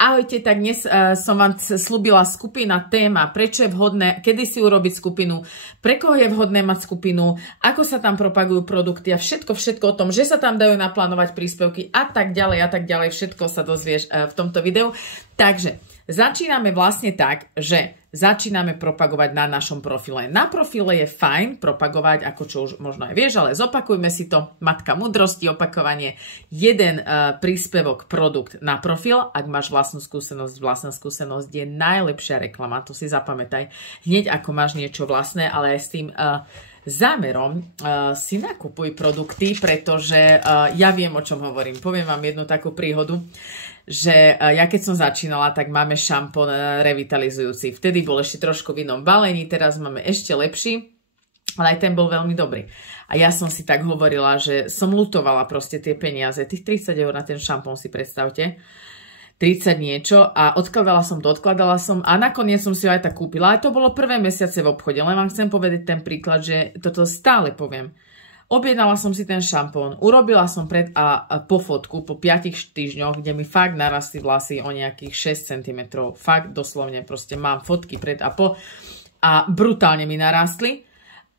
Ahojte, tak dnes som vám slúbila skupina téma, prečo je vhodné, kedy si urobiť skupinu, pre koho je vhodné mať skupinu, ako sa tam propagujú produkty a všetko o tom, že sa tam dajú naplánovať príspevky a tak ďalej, všetko sa dozvieš v tomto videu. Takže začíname vlastne tak, že začíname propagovať na našom profile. Na profile je fajn propagovať, ako čo už možno aj vieš, ale zopakujme si to. Matka múdrosti, opakovanie. Jeden príspevok, produkt na profil. Ak máš vlastná skúsenosť je najlepšia reklama. To si zapamätaj. Hneď ako máš niečo vlastné, ale aj s tým zámerom si nakupuj produkty, pretože ja viem, o čom hovorím. Poviem vám jednu takú príhodu, že ja keď som začínala, tak máme šampón revitalizujúci. Vtedy bol ešte trošku v inom balení, teraz máme ešte lepší, ale aj ten bol veľmi dobrý. A ja som si tak hovorila, že som lutovala proste tie peniaze. Tých 30 eur na ten šampón si predstavte. 30 niečo a odkladala som a nakoniec som si ho aj tak kúpila. Ale to bolo prvé mesiace v obchode. Len vám chcem povedať ten príklad, že toto stále poviem. Objednala som si ten šampón, urobila som pred a po fotku po 5 týždňoch, kde mi fakt narastli vlasy o nejakých 6 cm. Fakt doslovne proste mám fotky pred a po a brutálne mi narastli.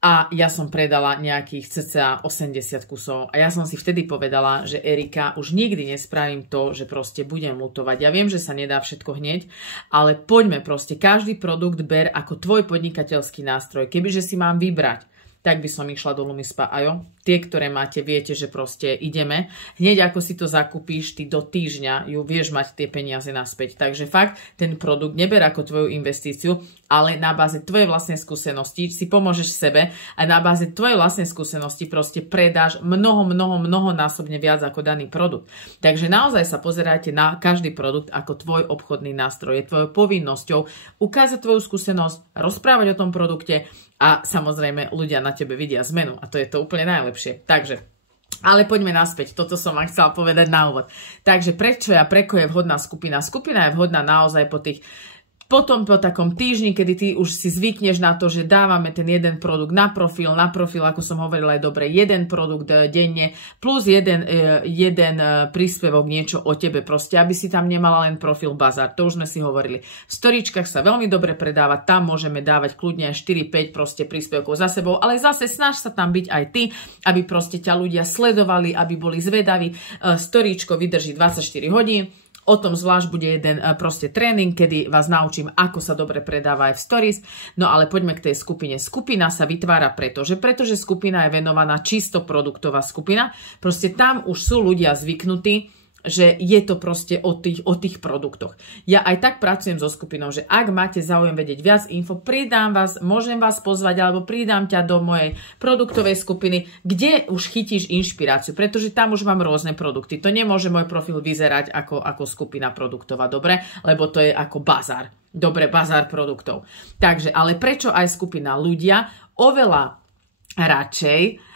A ja som predala nejakých cca 80 kusov. A ja som si vtedy povedala, že Erika, už nikdy nespravím to, že proste budem lutovať. Ja viem, že sa nedá všetko hneď, ale poďme proste, každý produkt ber ako tvoj podnikateľský nástroj. Kebyže si mám vybrať, tak by som išla do Lumispa Ajo. Tie, ktoré máte, viete, že proste ideme. Hneď ako si to zakúpíš, ty do týždňa ju vieš mať tie peniaze naspäť. Takže fakt, ten produkt neber ako tvoju investíciu, ale na báze tvojej vlastnej skúsenosti si pomôžeš sebe a na báze tvojej vlastnej skúsenosti proste predáš mnohonásobne viac ako daný produkt. Takže naozaj sa pozerajte na každý produkt ako tvoj obchodný nástroj. Je tvojou povinnosťou ukázať tvoju skúsenosť, rozprávať o tom produkte a samozrejme ľudia na tebe vidia zmenu a to je to úplne najlepšie. Takže, ale poďme naspäť, toto som vám chcela povedať na úvod. Takže prečo a preko je vhodná skupina? Skupina je vhodná naozaj potom po takom týždni, kedy ty už si zvykneš na to, že dávame ten jeden produkt na profil, ako som hovorila, je dobre, jeden produkt denne, plus jeden príspevok, niečo o tebe proste, aby si tam nemala len profil bazár, to už sme si hovorili. V storičkách sa veľmi dobre predáva, tam môžeme dávať kľudne 4-5 proste príspevkov za sebou, ale zase snaž sa tam byť aj ty, aby proste ťa ľudia sledovali, aby boli zvedaví. Storičko vydrží 24 hodín. O tom zvlášť bude jeden proste tréning, kedy vás naučím, ako sa dobre predáva aj v stories. No ale poďme k tej skupine. Skupina sa vytvára pretože skupina je venovaná čisto produktová skupina. Proste tam už sú ľudia zvyknutí, že je to proste o tých produktoch. Ja aj tak pracujem so skupinou, že ak máte záujem vedieť viac info, pridám vás, môžem vás pozvať, alebo pridám ťa do mojej produktovej skupiny, kde už chytíš inšpiráciu, pretože tam už mám rôzne produkty. To nemôže môj profil vyzerať ako skupina produktová, dobre? Lebo to je ako bazár. Dobre, bazár produktov. Takže, ale prečo aj skupina? Ľudia oveľa radšej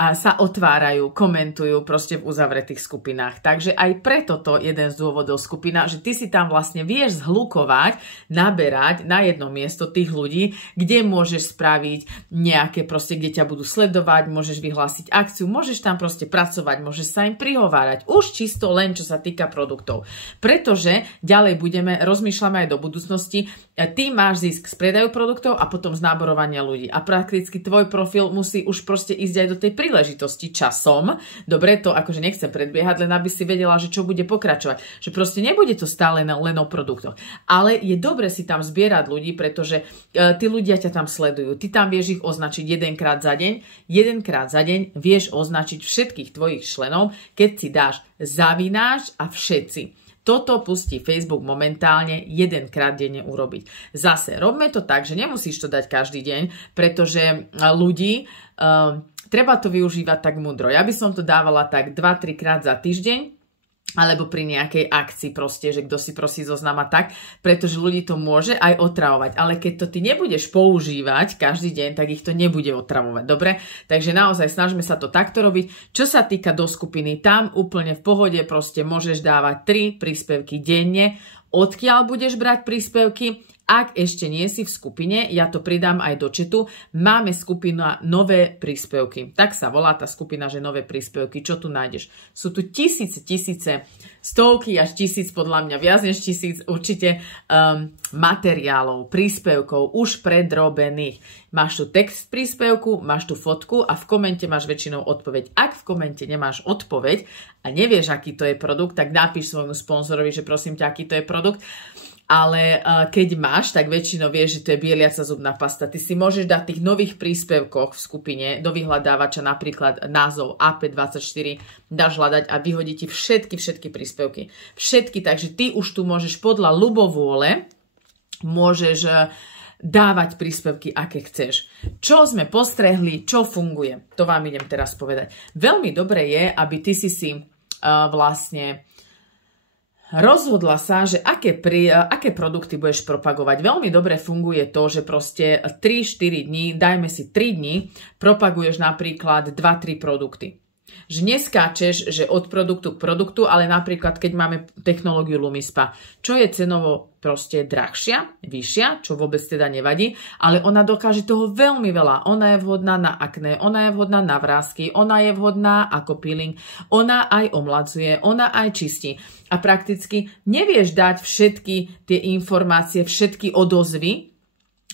a sa otvárajú, komentujú proste v uzavretých skupinách. Takže aj preto to jeden z dôvodov skupina, že ty si tam vlastne vieš zhlukovať, naberať na jedno miesto tých ľudí, kde môžeš spraviť nejaké proste, kde ťa budú sledovať, môžeš vyhlásiť akciu, môžeš tam proste pracovať, môžeš sa im prihovárať. Už čisto len, čo sa týka produktov. Pretože ďalej rozmýšľame aj do budúcnosti, ty máš zisk z predajú produktov a potom z náborovania ľudí. A prakticky tvoj profil musí už proste ísť aj do tej príležitosti časom. Dobre, to akože nechcem predbiehať, len aby si vedela, že čo bude pokračovať. Že proste nebude to stále len o produktoch. Ale je dobre si tam zbierať ľudí, pretože tí ľudia ťa tam sledujú. Ty tam vieš ich označiť jedenkrát za deň. Jedenkrát za deň vieš označiť všetkých tvojich členov, keď si dáš zavináč a všetci. Toto pustí Facebook momentálne jedenkrát denne urobiť. Zase, robme to tak, že nemusíš to dať každý deň, pretože ľudí treba to využívať tak múdro. Ja by som to dávala tak 2-3 krát za týždeň, alebo pri nejakej akcii proste, že kto si prosí zoznama tak, pretože ľudí to môže aj otravovať. Ale keď to ty nebudeš používať každý deň, tak ich to nebude otravovať. Dobre? Takže naozaj snažme sa to takto robiť. Čo sa týka do skupiny, tam úplne v pohode proste môžeš dávať 3 príspevky denne. Odkiaľ budeš brať príspevky? Ak ešte nie si v skupine, ja to pridám aj do chatu, máme skupina Nové príspevky. Tak sa volá tá skupina, že Nové príspevky. Čo tu nájdeš? Sú tu tisíce, stovky až 1000, podľa mňa viac než 1000 určite materiálov, príspevkov už predrobených. Máš tu text príspevku, máš tu fotku a v komente máš väčšinou odpoveď. Ak v komente nemáš odpoveď a nevieš, aký to je produkt, tak napíš svojmu sponzorovi, že prosím ťa, aký to je produkt. Ale keď máš, tak väčšinou vieš, že to je bieliaca zubná pasta. Ty si môžeš dať tých nových príspevkoch v skupine do vyhľadávača napríklad názov AP24, dáš hľadať a vyhodí ti všetky príspevky. Všetky, takže ty už tu môžeš podľa ľubovôle môžeš dávať príspevky, aké chceš. Čo sme postrehli, čo funguje, to vám idem teraz povedať. Veľmi dobre je, aby ty si vlastne rozhodla sa, že aké produkty budeš propagovať. Veľmi dobre funguje to, že proste 3-4 dní, dajme si 3 dní, propaguješ napríklad 2-3 produkty. Že neskáčeš, že od produktu k produktu, ale napríklad, keď máme technológiu LumiSpa, čo je cenovo proste drahšia, vyššia, čo vôbec teda nevadí, ale ona dokáže toho veľmi veľa. Ona je vhodná na akné, ona je vhodná na vrásky, ona je vhodná ako peeling, ona aj omladzuje, ona aj čistí. A prakticky nevieš dať všetky tie informácie, všetky odozvy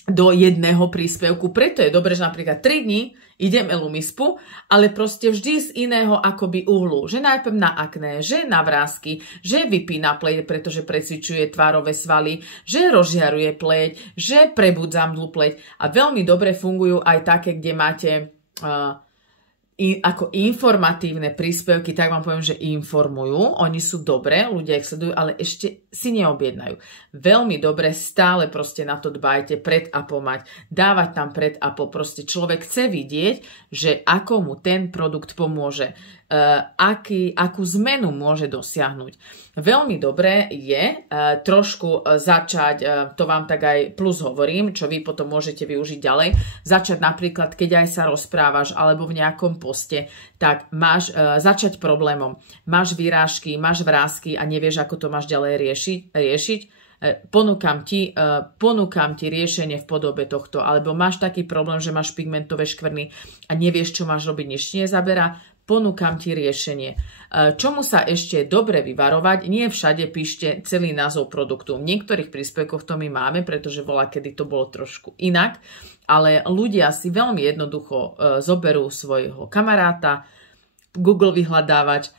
do jedného príspevku. Preto je dobré, že napríklad 3 dní ideme LumiSpu, ale proste vždy z iného akoby uhlu. Že najprv na akné, že na vrásky, že vypína pleť, pretože precvičuje tvárové svaly, že rozžiaruje pleť, že prebudza mdlu pleť. A veľmi dobre fungujú aj také, kde máte ako informatívne príspevky, tak vám poviem, že informujú. Oni sú dobré, ľudia ich sledujú, ale ešte si neobjednajú. Veľmi dobre, stále proste na to dbajte, pred a po mať. Dávať tam pred a po. Proste človek chce vidieť, že ako mu ten produkt pomôže. Akú zmenu môže dosiahnuť. Veľmi dobré je trošku začať, to vám tak aj plus hovorím, čo vy potom môžete využiť ďalej, začať napríklad, keď aj sa rozprávaš alebo v nejakom poste, tak máš začať problémom. Máš vyrážky, máš vrásky a nevieš, ako to máš ďalej riešiť. Ponúkam ti riešenie v podobe tohto, alebo máš taký problém, že máš pigmentové škvrny a nevieš, čo máš robiť, nič nezaberá. Ponúkam ti riešenie. Čomu sa ešte dobre vyvarovať, nie všade píšte celý názov produktu. V niektorých príspevkoch to my máme, pretože kedy to bolo trošku inak, ale ľudia si veľmi jednoducho zoberú svojho kamaráta, Google vyhľadávač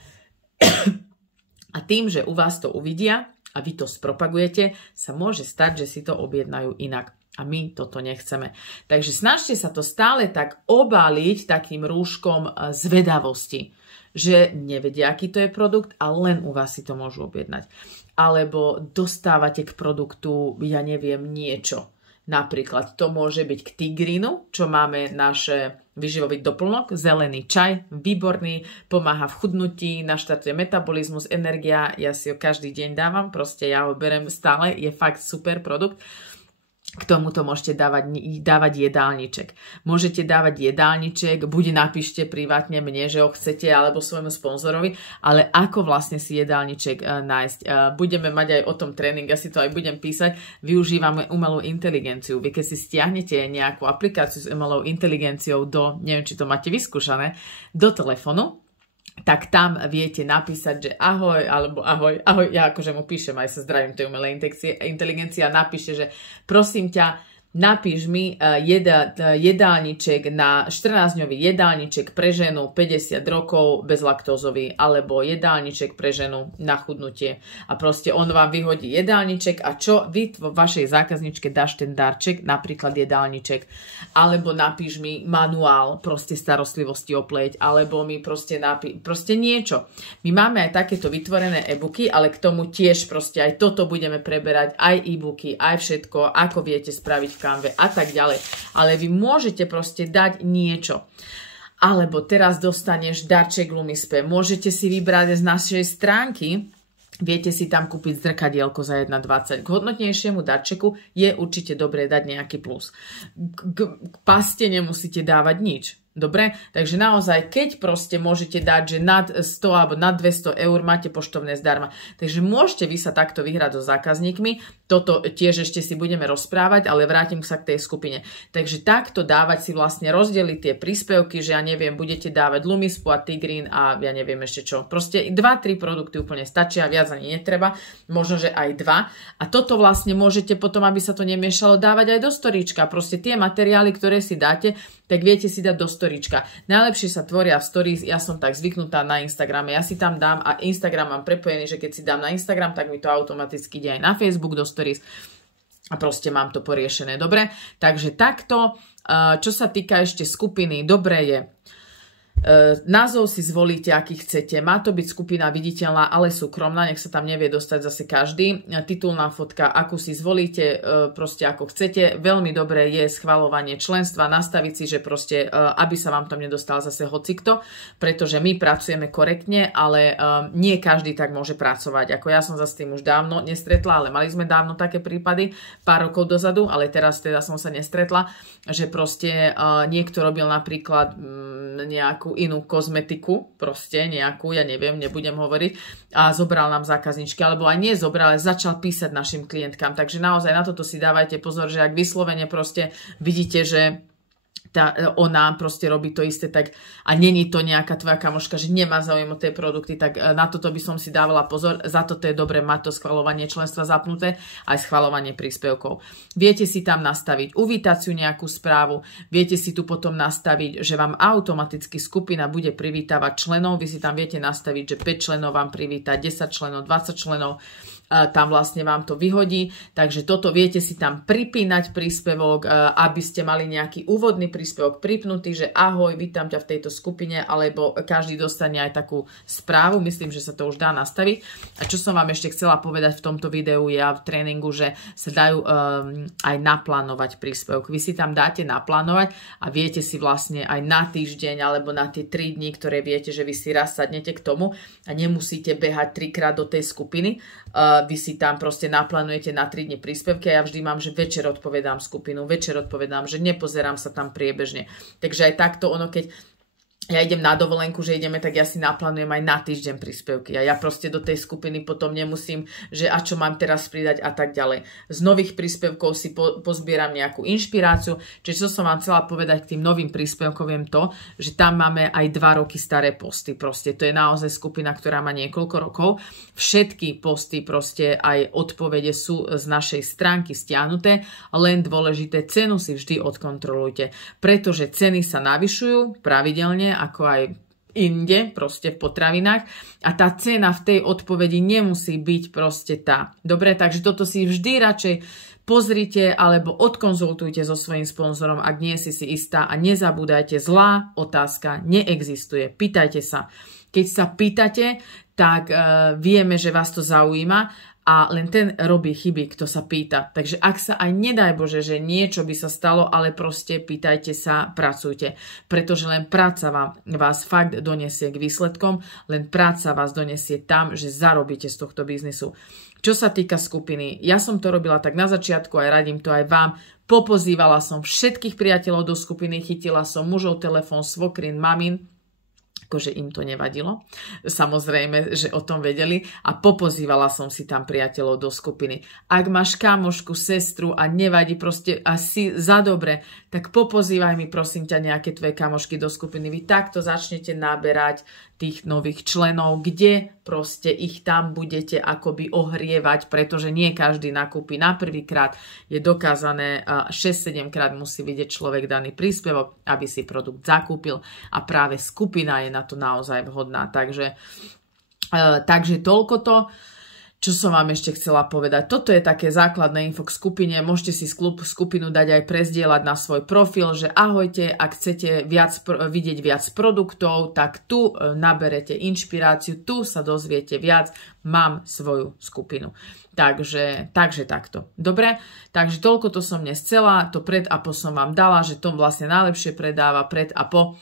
a tým, že u vás to uvidia a vy to spropagujete, sa môže stať, že si to objednajú inak. A my toto nechceme. Takže snažte sa to stále tak obaliť takým rúškom zvedavosti, že nevedia, aký to je produkt a len u vás si to môžu objednať. Alebo dostávate k produktu, ja neviem, niečo. Napríklad to môže byť k tigrinu, čo máme naše vyživový doplnok, zelený čaj, výborný, pomáha v chudnutí, naštartuje metabolizmus, energia, ja si ho každý deň dávam, proste ja ho berem stále, je fakt super produkt. K tomuto môžete dávať jedálniček. Môžete dávať jedálniček, buď napíšte privátne mne, že ho chcete, alebo svojmu sponzorovi, ale ako vlastne si jedálniček nájsť. Budeme mať aj o tom tréning, ja si to aj budem písať. Využívame umelú inteligenciu. Vy keď si stiahnete nejakú aplikáciu s umelou inteligenciou neviem, či to máte vyskúšané, do telefonu, tak tam viete napísať, že ahoj, alebo ahoj, ja akože mu píšem, aj sa zdravím tej umelej inteligencie a napíšte, že prosím ťa, napíš mi jedálniček na 14-dňový jedálniček pre ženu 50 rokov bezlaktózový alebo jedálniček pre ženu na chudnutie. A proste on vám vyhodí jedálniček a čo vy v vašej zákazničke dáš ten darček, napríklad jedálniček. Alebo napíš mi manuál proste starostlivosti o pleť, alebo mi proste proste niečo. My máme aj takéto vytvorené e-booky, ale k tomu tiež proste aj toto budeme preberať, aj e-booky, aj všetko, ako viete spraviť v Canve a tak ďalej. Ale vy môžete proste dať niečo. Alebo teraz dostaneš darček LumiSpe. Môžete si vybrať z našej stránky, viete si tam kúpiť zrkadielko za 1,20. K hodnotnejšiemu darčeku je určite dobré dať nejaký plus. K paste nemusíte dávať nič. Dobre, takže naozaj, keď proste môžete dať, že nad 100 alebo nad 200 eur máte poštovné zdarma. Takže môžete vy sa takto vyhrať so zákazníkmi. Toto tiež ešte si budeme rozprávať, ale vrátim sa k tej skupine. Takže takto dávať si vlastne rozdeliť tie príspevky, že ja neviem, budete dávať Lumispu a Tigrin a ja neviem ešte čo. Proste 2-3 produkty úplne stačia, viac ani netreba, možno, že aj 2. A toto vlastne môžete potom, aby sa to nemiešalo, dávať aj do storíčka. Proste tie materiály, ktoré si dáte, tak viete si dať do storíčka. Najlepšie sa tvoria v stories, ja som tak zvyknutá na Instagrame, ja si tam dám a Instagram mám prepojený, že keď si dám na Instagram, tak mi to automaticky ide aj na Facebook do stories a proste mám to poriešené. Dobre, takže takto, čo sa týka ešte skupiny, dobre je, názov si zvolíte, aký chcete. Má to byť skupina viditeľná, ale súkromná, nech sa tam nevie dostať zase každý. Titulná fotka, akú si zvolíte, proste ako chcete. Veľmi dobré je schvaľovanie členstva, nastaviť si, že proste, aby sa vám tam nedostal zase hocikto, pretože my pracujeme korektne, ale nie každý tak môže pracovať. Ako ja som sa s tým už dávno nestretla, ale mali sme dávno také prípady, pár rokov dozadu, ale teraz teda som sa nestretla, že proste niekto robil napríklad nejakú inú kozmetiku, proste nejakú, ja neviem, nebudem hovoriť, a zobral nám zákazničky, alebo aj nie zobral, ale začal písať našim klientkám. Takže naozaj na toto si dávajte pozor, že ak vyslovene proste vidíte, že ona proste robí to isté, tak a není to nejaká tvoja kamoška, že nemá záujem o tie produkty, tak na toto by som si dávala pozor. Za toto je dobre mať to schvaľovanie členstva zapnuté, aj schvaľovanie príspevkov. Viete si tam nastaviť uvítaciu nejakú správu, viete si tu potom nastaviť, že vám automaticky skupina bude privítavať členov, vy si tam viete nastaviť, že 5 členov vám privíta, 10 členov, 20 členov, tam vlastne vám to vyhodí, takže toto viete si tam pripínať príspevok, aby ste mali nejaký úvodný príspevok pripnutý, že ahoj, vítam ťa v tejto skupine, alebo každý dostane aj takú správu, myslím, že sa to už dá nastaviť. A čo som vám ešte chcela povedať v tomto videu je v tréningu, že sa dajú aj naplánovať príspevok. Vy si tam dáte naplánovať a viete si vlastne aj na týždeň alebo na tie 3 dní, ktoré viete, že vy si raz sadnete k tomu a nemusíte behať 3-krát do tej skupiny. Vy si tam proste naplánujete na 3 dni príspevky a ja vždy mám, že večer odpovedám skupinu, večer odpovedám, že nepozerám sa tam priebežne. Takže aj takto ono, keď ja idem na dovolenku, že ideme, tak ja si naplánujem aj na týždeň príspevky. A ja proste do tej skupiny potom nemusím, že a čo mám teraz pridať a tak ďalej. Z nových príspevkov si pozbieram nejakú inšpiráciu. Čiže čo som vám chcela povedať k tým novým príspevkom, viem to, že tam máme aj 2 roky staré posty. Proste to je naozaj skupina, ktorá má niekoľko rokov. Všetky posty, proste aj odpovede sú z našej stránky stiahnuté, len dôležité, cenu si vždy odkontrolujte. Pretože ceny sa navyšujú pravidelne, ako aj inde, proste v potravinách. A tá cena v tej odpovedi nemusí byť proste tá. Dobre, takže toto si vždy radšej pozrite alebo odkonzultujte so svojím sponzorom, ak nie si istá, a nezabúdajte, zlá otázka neexistuje. Pýtajte sa. Keď sa pýtate, tak vieme, že vás to zaujíma, a len ten robí chyby, kto sa pýta. Takže ak sa aj nedaj Bože, že niečo by sa stalo, ale proste pýtajte sa, pracujte. Pretože len práca vás fakt donesie k výsledkom, len práca vás donesie tam, že zarobíte z tohto biznisu. Čo sa týka skupiny, ja som to robila tak na začiatku, aj radím to aj vám. Popozývala som všetkých priateľov do skupiny, chytila som mužov telefón, svokrín, mamin, akože im to nevadilo. Samozrejme, že o tom vedeli, a popozývala som si tam priateľov do skupiny. Ak máš kamošku, sestru a nevadí proste a si za dobre, tak popozývaj mi prosím ťa nejaké tvoje kamošky do skupiny. Vy takto začnete naberať tých nových členov, kde proste ich tam budete akoby ohrievať, pretože nie každý nakúpi na prvýkrát. Je dokázané, 6-7 krát musí vidieť človek daný príspevok, aby si produkt zakúpil, a práve skupina je na to naozaj vhodná. Takže toľko to. Čo som vám ešte chcela povedať? Toto je také základné info k skupine. Môžete si skupinu dať aj prezdieľať na svoj profil, že ahojte, ak chcete vidieť viac produktov, tak tu naberete inšpiráciu, tu sa dozviete viac, mám svoju skupinu. Takže takto. Dobre? Takže toľko to som dnes chcela, to pred a po som vám dala, že to vlastne najlepšie predáva pred a po.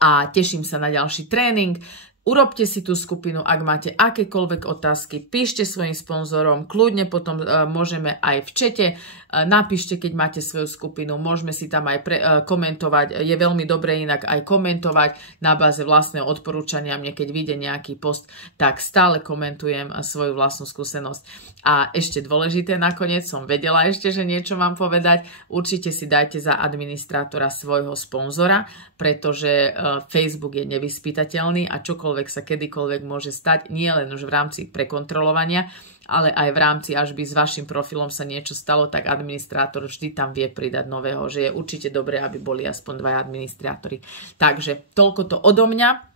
A teším sa na ďalší tréning. Urobte si tú skupinu, ak máte akékoľvek otázky, píšte svojim sponzorom, kľudne potom môžeme aj v čete, napíšte, keď máte svoju skupinu, môžeme si tam aj komentovať, je veľmi dobré inak aj komentovať na báze vlastného odporúčania, mne keď vyjde nejaký post, tak stále komentujem svoju vlastnú skúsenosť. A ešte dôležité, nakoniec som vedela ešte, že niečo mám povedať, určite si dajte za administrátora svojho sponzora, pretože Facebook je nevyspytateľný a čokoľvek sa kedykoľvek môže stať, nie len už v rámci prekontrolovania, ale aj v rámci, až by s vašim profilom sa niečo stalo, tak administrátor vždy tam vie pridať nového, že je určite dobré, aby boli aspoň 2 administrátori. Takže toľko to odo mňa.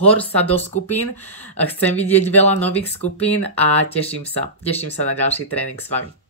Hor sa do skupín, chcem vidieť veľa nových skupín a teším sa na ďalší tréning s vami.